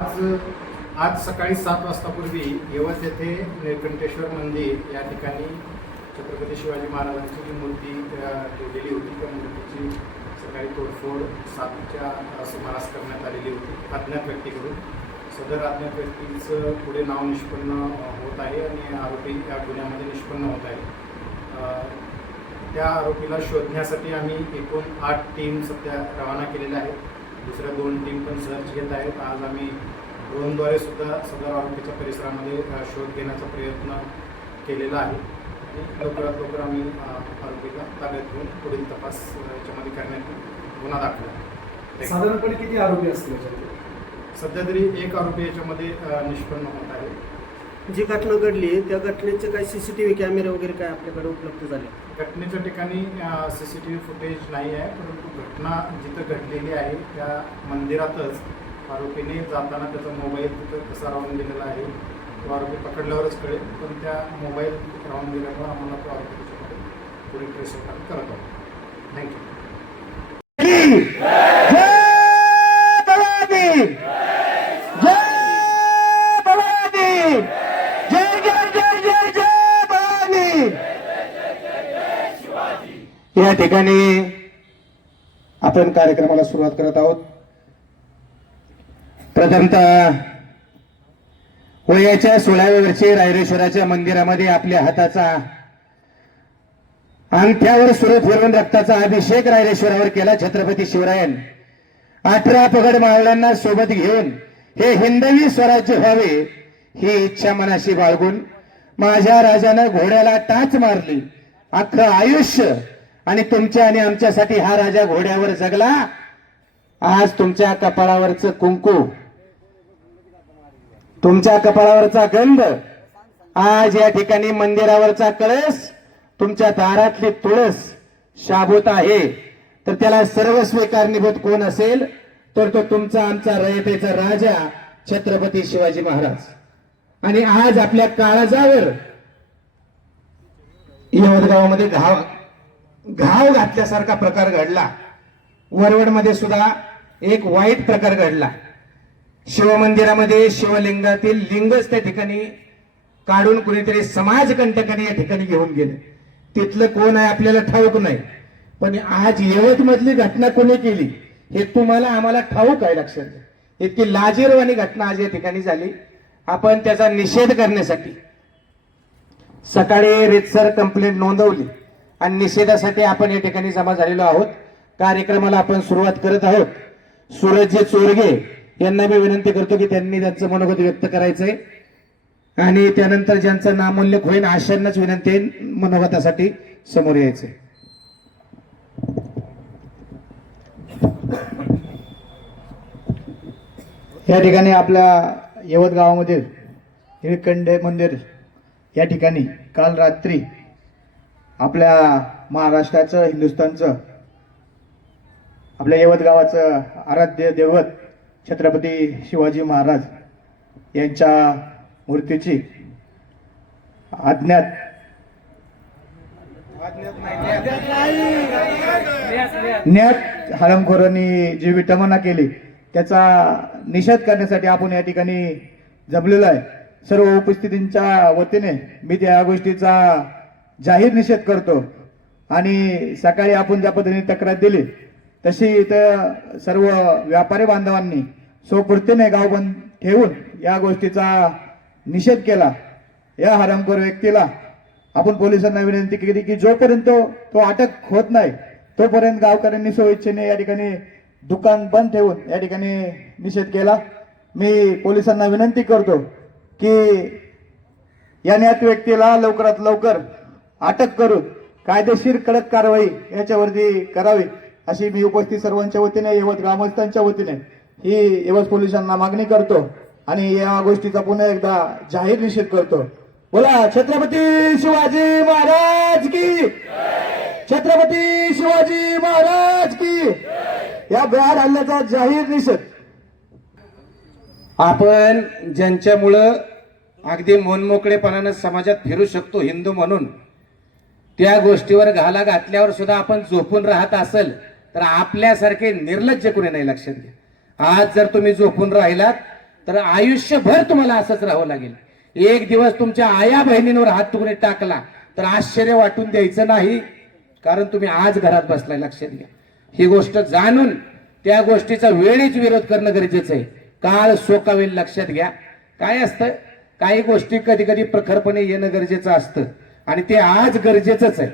आज आज सकाळी सात वाजतापूर्वी यवत येथे निळकंठेश्वर मंदिर या ठिकाणी छत्रपती शिवाजी महाराजांची जी मूर्ती ठेवलेली होती त्या मूर्तीची सकाळी तोडफोड सातच्या सुमारास करण्यात आलेली होती अज्ञात व्यक्तीकडून सदर अज्ञात व्यक्तीचं पुढे नाव निष्पन्न होत आहे आणि आरोपी या गुन्ह्यामध्ये निष्पन्न होत आहे. त्या आरोपीला शोधण्यासाठी आम्ही एकूण आठ टीम सध्या रवाना केलेल्या आहेत. दुसऱ्या दोन टीम पण सर्च घेत आहेत आज आम्ही ड्रोनद्वारे सुद्धा सदर आरोपीच्या परिसरामध्ये शोध घेण्याचा प्रयत्न केलेला आहे आणि लवकरात लवकर आम्ही आरोपीला ताब्यात घेऊन पुढील तपास याच्यामध्ये करण्यात. गुन्हा दाखल. साधारणपणे किती आरोपी असतील? सध्या तरी एक आरोपी याच्यामध्ये निष्पन्न होत आहे जी घटना घडली त्या घटनेचे काही सीसीटीव्ही कॅमेरे वगैरे काय आपल्याकडे उपलब्ध झाले? घटनेच्या ठिकाणी C C T V footage नाही आहे परंतु घटना जिथं घडलेली आहे त्या मंदिरातच आरोपीने जाताना त्याचा मोबाईल तिथं कसा राहून दिलेला आहे तो आरोपी पकडल्यावरच कळेल पण त्या मोबाईल राहून दिल्यामुळे आम्हाला तो आरोपी पुढे ट्रेस करत आहोत थँक्यू या ठिकाणी आपण कार्यक्रमाला सुरुवात करत आहोत. प्रथमतः वयाच्या सोळाव्या वर्षी रायरेश्वराच्या मंदिरामध्ये आपल्या हाताचा अंगठ्यावर सुरत फिरवून रक्ताचा अभिषेक रायरेश्वरावर केला छत्रपती शिवरायन. अठरा पगड मावळ्यांना सोबत घेऊन हे हिंदवी स्वराज्य व्हावे ही इच्छा मनाशी बाळगून माझ्या राजानं घोड्याला टाच मारली. अख्खं आयुष्य आणि तुमच्या आणि आमच्यासाठी हा राजा घोड्यावर जगला. आज तुमच्या कपाळावरचं कुंकू तुमच्या कपाळावरचा गंध आज या ठिकाणी मंदिरावरचा कळस तुमच्या दारातली तुळस शाबूत आहे. तर त्याला सर्वस्वी कारणीभूत कोण असेल? तर तो तुमचा आमचा रयतेचा राजा छत्रपती शिवाजी महाराज. आणि आज आपल्या काळजावर यवतगावामध्ये घावा घाव घातल्यासारखा प्रकार घडला. वरवडमध्ये सुद्धा एक वाईट प्रकार घडला. शिवमंदिरामध्ये शिवलिंगातील लिंगच त्या ठिकाणी काढून कुणीतरी समाजकंटकाने या ठिकाणी घेऊन गेले. तिथलं कोण आहे आपल्याला ठाऊक नाही. पण आज यवतमधली घटना कोणी केली हे तुम्हाला आम्हाला ठाऊक आहे लक्षात घ्या. इतकी लाजीरवाणी घटना आज या ठिकाणी झाली. आपण त्याचा निषेध करण्यासाठी सकाळी रितसर कंप्लेंट नोंदवली. आणि निषेधासाठी आपण या ठिकाणी जमा झालेलो आहोत. कार्यक्रमाला आपण सुरुवात करत आहोत. सूरजजी चोरगे यांना मी विनंती करतो की त्यांनी त्यांचं मनोगत व्यक्त करायचंय. आणि त्यानंतर ज्यांचं नामोल्लेख होईल आशांनाच विनंती आहे मनोगतासाठी समोर यायचंय. या ठिकाणी आपल्या यवत गावामध्ये मंदिर या ठिकाणी काल रात्री आपल्या महाराष्ट्राचं हिंदुस्थानचं आपल्या यवत गावाचं आराध्य दैवत छत्रपती शिवाजी महाराज यांच्या मूर्तीची अज्ञात ज्ञात हरमखोरांनी जी विटंबना केली त्याचा निषेध करण्यासाठी आपण या ठिकाणी जमलेलो आहे. सर्व उपस्थितींच्या वतीने मी त्या गोष्टीचा जाहीर निषेध करतो. आणि सकाळी आपण ज्या पद्धतीने तक्रार दिली तशी इथं सर्व व्यापारी बांधवांनी स्वपूर्तीने गाव बंद ठेवून या गोष्टीचा निषेध केला. या हरामखोर व्यक्तीला आपण पोलिसांना विनंती केली की जोपर्यंत तो अटक होत नाही तोपर्यंत गावकऱ्यांनी स्वइच्छेने या ठिकाणी दुकान बंद ठेवून या ठिकाणी निषेध केला. मी पोलिसांना विनंती करतो की या व्यक्तीला लवकरात लवकर अटक करून कायदेशीर कडक कारवाई याच्यावरती करावी अशी मी उपस्थित सर्वांच्या वतीने यवत ग्रामस्थांच्या वतीने ही यवत पोलिसांना मागणी करतो आणि या गोष्टीचा पुन्हा एकदा जाहीर निषेध करतो. बोला छत्रपती शिवाजी महाराज की छत्रपती शिवाजी महाराज की या बिहार हल्ल्याचा जाहीर निषेध. आपण ज्यांच्यामुळं अगदी मनमोकळेपणानं समाजात फिरू शकतो हिंदू म्हणून त्या गोष्टीवर घाला घातल्यावर सुद्धा आपण झोपून राहत असेल तर आपल्यासारखे निर्लज्ज कुणी नाही लक्षात घ्या. आज जर तुम्ही झोपून राहिलात तर आयुष्यभर तुम्हाला असंच राहावं लागेल. एक दिवस तुमच्या आया बहिणींवर हात तुकडे टाकला तर आश्चर्य वाटून द्यायचं नाही कारण तुम्ही आज घरात बसलाय लक्षात घ्या. ही गोष्ट जाणून त्या गोष्टीचा वेळीच विरोध करणं गरजेचं आहे. काळ सोकावेल लक्षात घ्या. काय असतं? काही गोष्टी कधी कधी प्रखरपणे येणं गरजेचं असतं. आणि ते आज गरजेचंच आहे.